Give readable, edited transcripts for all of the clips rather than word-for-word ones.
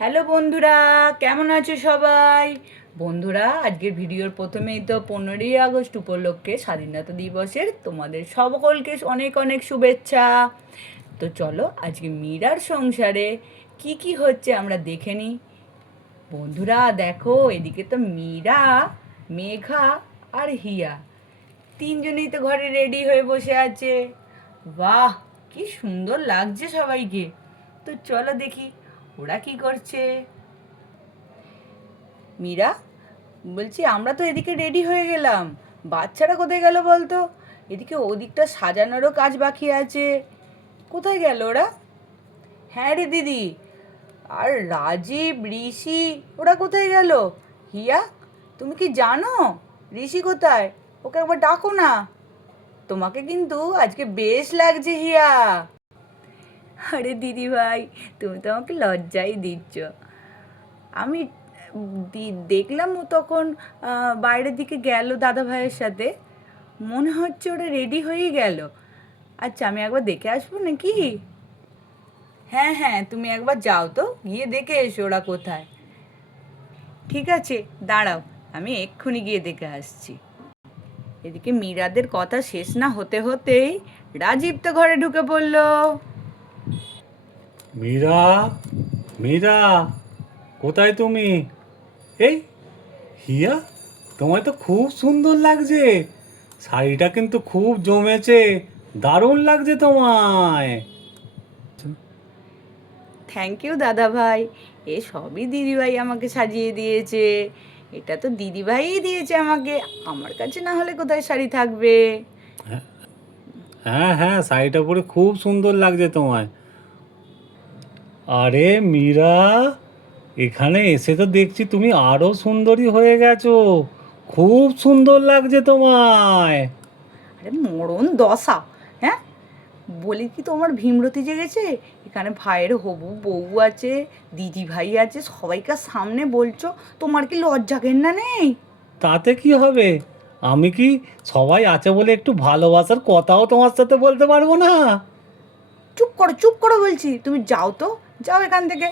Hello বন্ধুরা, কেমন আছো সবাই? বন্ধুরা, আজকের ভিডিওর প্রথমেই তো 15ই আগস্ট উপলক্ষে স্বাধীনতা দিবসের তোমাদের সকলকে অনেক অনেক শুভেচ্ছা। তো চলো আজকে মীরার সংসারে কি কি হচ্ছে আমরা দেখে নিই। বন্ধুরা দেখো, এদিকে তো মীরা, মেঘা আর হিয়া তিনজনেই তো ঘরে রেডি হয়ে বসে আছে। বাহ, কি সুন্দর লাগছে সবাইকে। তো চলো দেখি ওরা কি করছে। মীরা বলছি, আমরা তো এদিকে রেডি হয়ে গেলাম, বাচ্চারা কোথায় গেল বলতো? এদিকে ওদিকটা সাজানোরও কাজ বাকি আছে, কোথায় গেল ওরা? হ্যাঁ রে দিদি, আর রাজীব, ঋষি ওরা কোথায় গেল? হিয়া, তুমি কি জানো ঋষি কোথায়? ওকে একবার ডাকো না। তোমাকে কিন্তু আজকে বেশ লাগছে হিয়া। আরে দিদি ভাই, তুমি তো আমাকে লজ্জাই দিচ্ছ। আমি দেখলাম ও তখন বাইরের দিকে গেল দাদা ভাইয়ের সাথে, মনে হচ্ছে ওরা রেডি হয়েই গেল। আচ্ছা, আমি একবার দেখে আসবো নাকি? হ্যাঁ হ্যাঁ, তুমি একবার যাও তো, গিয়ে দেখে এসো ওরা কোথায়। ঠিক আছে, দাঁড়াও, আমি এক্ষুনি গিয়ে দেখে আসছি। এদিকে মীরাদের কথা শেষ না হতে হতেই রাজীব তো ঘরে ঢুকে পড়লো। মীরা, মীরা, কোথায় তুমি? এই হিয়া, তোমায় তো খুব সুন্দর লাগছে। শাড়িটা কিন্তু খুব জমেছে, দারুণ লাগছে তোমায়। থ্যাংক ইউ দাদা ভাই, এ সবই দিদিভাই আমাকে সাজিয়ে দিয়েছে। এটা তো দিদিভাইই দিয়েছে আমাকে, আমার কাছে না হলে কোথায় শাড়ি থাকবে। হ্যাঁ হ্যাঁ, শাড়িটা পরে খুব সুন্দর লাগছে তোমায়। আরে মীরা, এখানে এসে তো দেখছি তুমি আরো সুন্দরী হয়ে গেছো। খুব সুন্দর লাগছে তোমায়। আরে মরণ দশা! হ্যাঁ, বলি কি তোমার ভীমরতি জেগেছে? এখানে ভাইয়ের হবু বউ আছে, দিদি ভাই আছে, সবাইকার সামনে বলছো, তোমার কি লজ্জা ঘেন্না নেই? তাতে কি হবে? আমি কি সবাই আছে বলে একটু ভালোবাসার কথাও তোমার সাথে বলতে পারবো না? চুপ করো, চুপ করো বলছি, তুমি যাও তো, যাও এখান থেকে।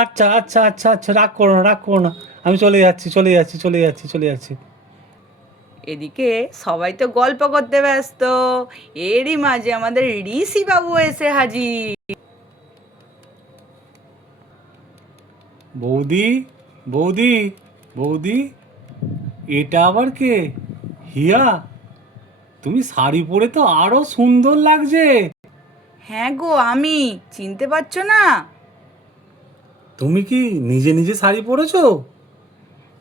আচ্ছা আচ্ছা আচ্ছা আচ্ছা, রাগ করো না, রাগ করো না। আমি চলে যাচ্ছি, চলে যাচ্ছি, চলে যাচ্ছি, চলে যাচ্ছি। এদিকে সবাই তো গল্প করতে ব্যস্ত, এরই মাঝে আমাদের ঋষি বাবু এসে হাজির। বৌদি, বৌদি, বৌদি, এটা আবার কে? হিয়া, তুমি শাড়ি পরে তো আরো সুন্দর লাগছে। হ্যাঁ গো, আমি, চিনতে পারছো না? তুমি কি নিজে নিজে শাড়ি পরেছো?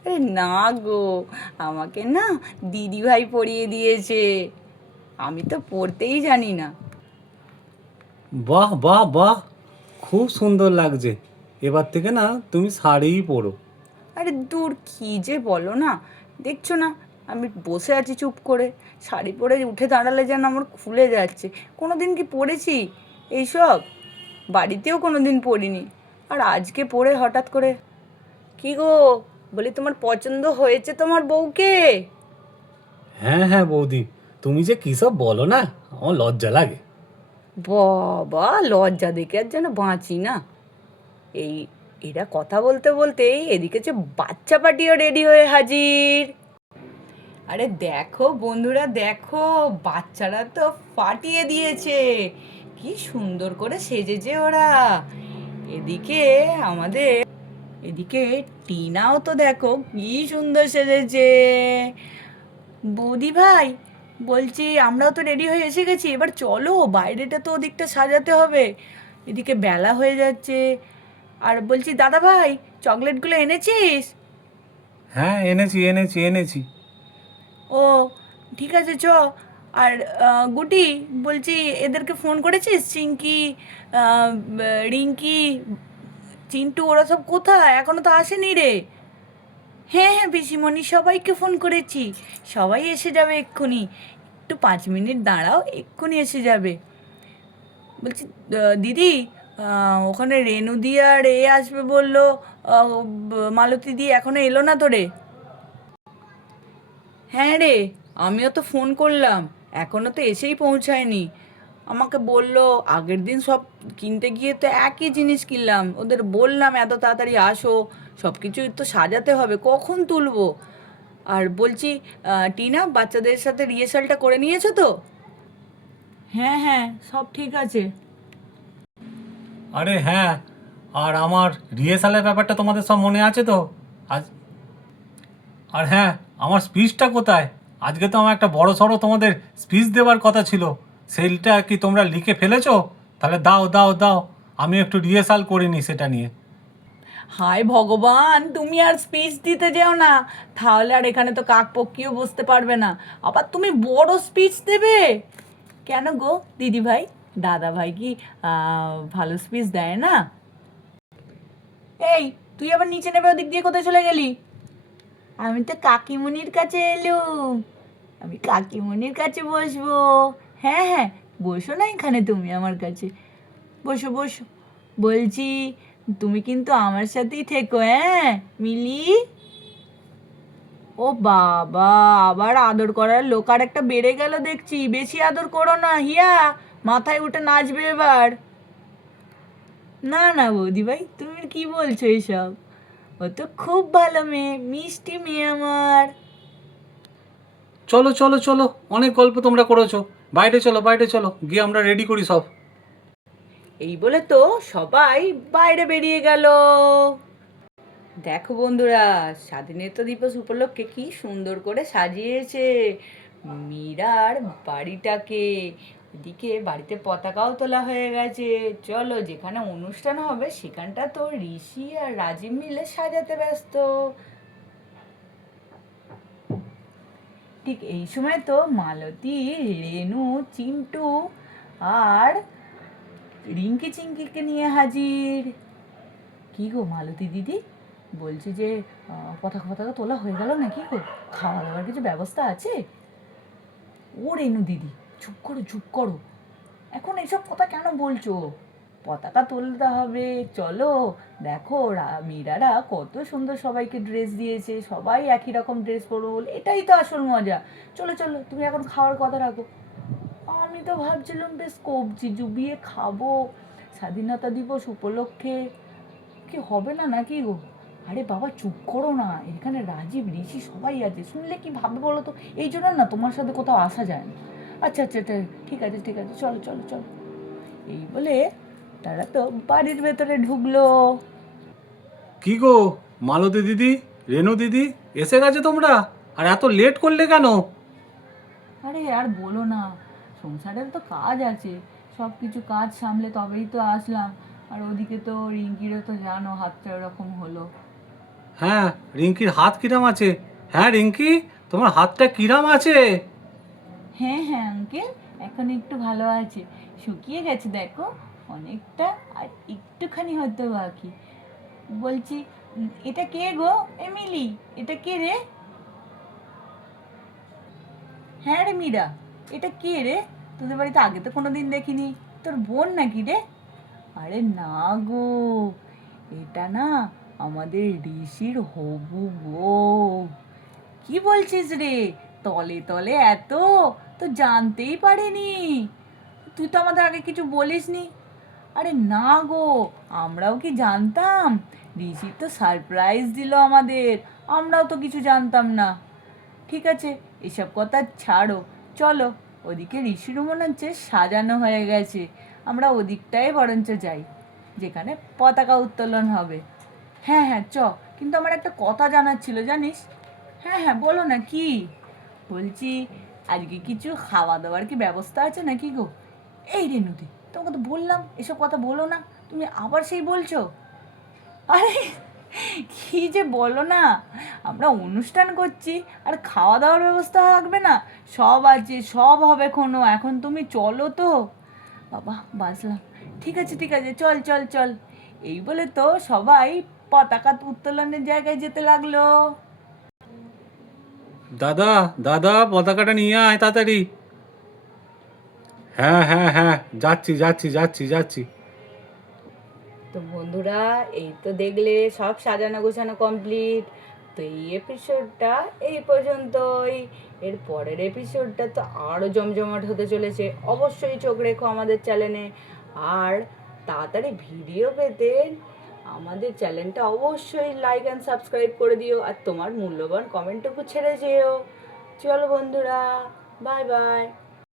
আরে না গো, আমাকে না দিদিভাই পরিয়ে দিয়েছে, আমি তো পড়তেই জানি না। বাহ বাহ বাহ, খুব সুন্দর লাগছে। এবার থেকে না তুমি শাড়িই পরো। আরে দূর, কি যে বলো না, দেখছো না আমি বসে আছি চুপ করে, শাড়ি পরে উঠে দাঁড়ালে যেন আমার খুলে যাচ্ছে। কোনো দিন কি পরেছি এইসব? বাড়িতেও কোনো দিন পরিনি, আর আজকে পরে হঠাৎ করে। কি গো, বলি তোমার পছন্দ হয়েছে তোমার বউকে? হ্যাঁ হ্যাঁ বৌদি, তুমি যে কী সব বলো না, আমার লজ্জা লাগে। বাবা, লজ্জা দেখে আর যেন বাঁচি না। এই, এরা কথা বলতে বলতেই এদিকে যে বাচ্চা পার্টিও রেডি হয়ে হাজির। আরে দেখো বন্ধুরা, দেখো বাচ্চারা তো ফাটিয়ে দিয়েছে, কি সুন্দর করে সেজেছে ওরা। এদিকে আমাদের, এদিকে টিনাও তো দেখো কি সুন্দর সেজেছে। বৌদি ভাই, বলছি আমরাও তো রেডি হয়ে এসে গেছি, এবার চলো বাইরেটা তো ওদিকটা সাজাতে হবে, এদিকে বেলা হয়ে যাচ্ছে। আর বলছি দাদা ভাই, চকলেটগুলো এনেছিস? হ্যাঁ এনেছি এনেছি এনেছি। ও, ঠিক আছে চ। আর গুটি, বলছি এদেরকে ফোন করেছিস? চিঙ্কি, রিঙ্কি, চিন্টু ওরা সব কোথায়? এখনো তো আসেনি রে। হ্যাঁ হ্যাঁ পিসিমণি, সবাইকে ফোন করেছি, সবাই এসে যাবে এক্ষুনি। একটু 5 মিনিট দাঁড়াও, এক্ষুনি এসে যাবে। বলছি দিদি, ওখানে রেনু দি আর এ আসবে বললো, মালতী দি এখনো এলো না তো রে? হ্যাঁ রে, আমিও তো ফোন করলাম, এখনো তো এসেই পৌঁছায়নি। আমাকে বললো আগের দিন সব কিনতে গিয়ে তো একই জিনিস কিনলাম, ওদের বললাম এত তাড়াতাড়ি আসো, সব কিছু তো সাজাতে হবে, কখন তুলবো। আর বলছি টিনা, বাচ্চাদের সাথে রিহার্সালটা করে নিয়েছো তো? হ্যাঁ হ্যাঁ, সব ঠিক আছে। আরে হ্যাঁ, আর আমার রিহার্সালের ব্যাপারটা তোমাদের সব মনে আছে তো? আজ আর হ্যাঁ, আমার স্পিচটা কোথায়? আজকে তো আমার একটা বড় সড়ো তোমাদের স্পিচ দেওয়ার কথা ছিল, সেইটা কি তোমরা লিখে ফেলেছো? তাহলে দাও দাও দাও, আমি একটু রিহার্সাল করে নিই সেটা নিয়ে। হায় ভগবান, তুমি আর স্পিচ দিতে যেও না, তাহলে আর এখানে তো কাকপক্ষীও বসতে পারবে না, আবার তুমি বড় স্পিচ দেবে? কেন গো দিদি ভাই, দাদা ভাই কি ভালো স্পিচ দেয় না? এই, তুই আবার নিচে নেবে ওদিক দিয়ে কোথায় চলে গেলি? আমি তো কাকিমুনির কাছে এলুম, আমি কাকিমুনির কাছে বসবো। হ্যাঁ হ্যাঁ, বসো না এখানে, তুমি আমার কাছে বসো বসো। বলছি, তুমি কিন্তু আমার সাথেই থেকো, হ্যাঁ মিলি? ও বাবা, আবার আদর করার লোক আর একটা বেড়ে গেল দেখছি, বেশি আদর করো না হিয়া, মাথায় উঠে নাচবে এবার। না না বৌদি ভাই, তুমি কি বলছো এসব? ও তো খুব ভালো মেয়ে, মিষ্টি মেয়ে আমার। চলো চলো চলো, অনেক গল্প তোমরা করেছো, বাইরে চলো বাইরে চলো, গিয়ে আমরা রেডি করি সব। এই বলে তো সবাই বাইরে বেরিয়ে গেল। দেখো বন্ধুরা, স্বাধীনতা দিবস উপলক্ষে কি সুন্দর করে সাজিয়েছে মীরার বাড়িটাকে। এদিকে বাড়িতে পতাকাও তোলা হয়ে গেছে। চলো, যেখানে অনুষ্ঠান হবে সেখানটা তো ঋষি আর রাজীব মিলে সাজাতে ব্যস্ত। ঠিক এই সময় তো মালতী, রেনু, চিন্টু আর রিঙ্কি চিঙ্কিকে নিয়ে হাজির। কি গো মালতী দিদি, বলছি যে পতাকা পতাকা তোলা হয়ে গেল নাকি গো? খাওয়া দাওয়ার কিছু ব্যবস্থা আছে? ও রেনু দিদি, চুপ করো চুপ করো, এখন এইসব কথা কেন বলছো? পতাকা তুলতে হবে, চলো। দেখো মীরারা কত সুন্দর সবাইকে ড্রেস দিয়েছে, সবাই একই রকম ড্রেস পরবো বলে, এটাই তো আসল মজা। চলো চলো, তুমি এখন খাওয়ার কথা রাখো। আমি তো ভাবছিলাম বেশ কবজি জুবিয়ে খাবো স্বাধীনতা দিবস উপলক্ষে। কি হবে না নাকি গো? আরে বাবা চুপ করো না, এখানে রাজীব ঋষি সবাই আছে, শুনলে কি ভাববে বলো তো? এই জন্য না তোমার সাথে কোথাও আসা যায় না। আচ্ছা আচ্ছা আচ্ছা, ঠিক আছে ঠিক আছে, চলো চলো চলো। এই বলে তারা তো বাড়ির ভেতরে ঢুকলো। কি গো মালতী দিদি, রেনু দিদি, এসে গেছে তোমরা? আর এত লেট করলে কেন? আরে আর বলো না, সংসারের তো কাজ আছে, সব কিছু কাজ সামলে তবেই তো আসলাম। আর ওদিকে তো রিঙ্কিরও তো জানো হাতটা ওরকম হলো। হ্যাঁ, রিঙ্কির হাত কিরাম আছে? হ্যাঁ রিঙ্কি, তোমার হাতটা কিরাম আছে? হ্যাঁ হ্যাঁ আঙ্কেল, এখন একটু ভালো আছে, শুকিয়ে গেছে দেখো অনেকটা, আর একটুখানি হয়তো বাকি। বলছি, এটা কে গো? এমিলি, এটা কে রে? হ্যাঁ রে মীরা, এটা কে রে? তোদের বাড়িতে আগে তো কোনোদিন দেখিনি, তোর বোন নাকি রে? আরে না গো, এটা না আমাদের ঋষির হবু বউ। কি বলছিস রে, তলে তলে এত, তো জানতেই পারিনি। তুই তো আমাদের আগে কিছু বলিসনি। আরে না গো, আমরাও কি জানতাম? ঋষি তো সারপ্রাইজ দিল আমাদের, আমরাও তো কিছু জানতাম না। ঠিক আছে, এসব কথা ছাড়ো, চলো, ওদিকে ঋষির মনে হচ্ছে সাজানো হয়ে গেছে, আমরা ওদিকটাই বরঞ্চ যাই, যেখানে পতাকা উত্তোলন হবে। হ্যাঁ হ্যাঁ চ, কিন্তু আমার একটা কথা জানার ছিল জানিস। হ্যাঁ হ্যাঁ বলো না কি? বলছি, আজকে কিছু খাওয়া দাওয়ার কি ব্যবস্থা আছে নাকি গো? এই রেনুদি, তোমাকে তো বললাম এসব কথা বলো না, তুমি আবার সেই বলছো। আরে কি যে বলো না, আমরা অনুষ্ঠান করছি আর খাওয়া দাওয়ার ব্যবস্থা থাকবে না? সব আছে, সব হবে কোনো, এখন তুমি চলো তো। বাবা বাঁচলাম। ঠিক আছে, চল চল চল। এই বলে তো সবাই পতাকা উত্তোলনের জায়গায় যেতে লাগলো। দাদা দাদা, পতাকাটা নিয়ে আয় তাড়াতাড়ি। হ্যাঁ হ্যাঁ হ্যাঁ, যাচ্ছি যাচ্ছি যাচ্ছি যাচ্ছি। তো বন্ধুরা, এই তো দেখলে সব সাজানো গোছানো কমপ্লিট। তো এই এপিসোডটা এই পর্যন্তই। এর পরের এপিসোডটা তো আরও জমজমাট হতে চলেছে, অবশ্যই চোখ রেখো আমাদের চ্যানেলে। আর তাড়াতাড়ি ভিডিও পেতে আমাদের চ্যানেলটা অবশ্যই লাইক অ্যান্ড সাবস্ক্রাইব করে দিও, আর তোমার মূল্যবান কমেন্টটুকু ছেড়ে যেও। চলো বন্ধুরা, বাই বাই।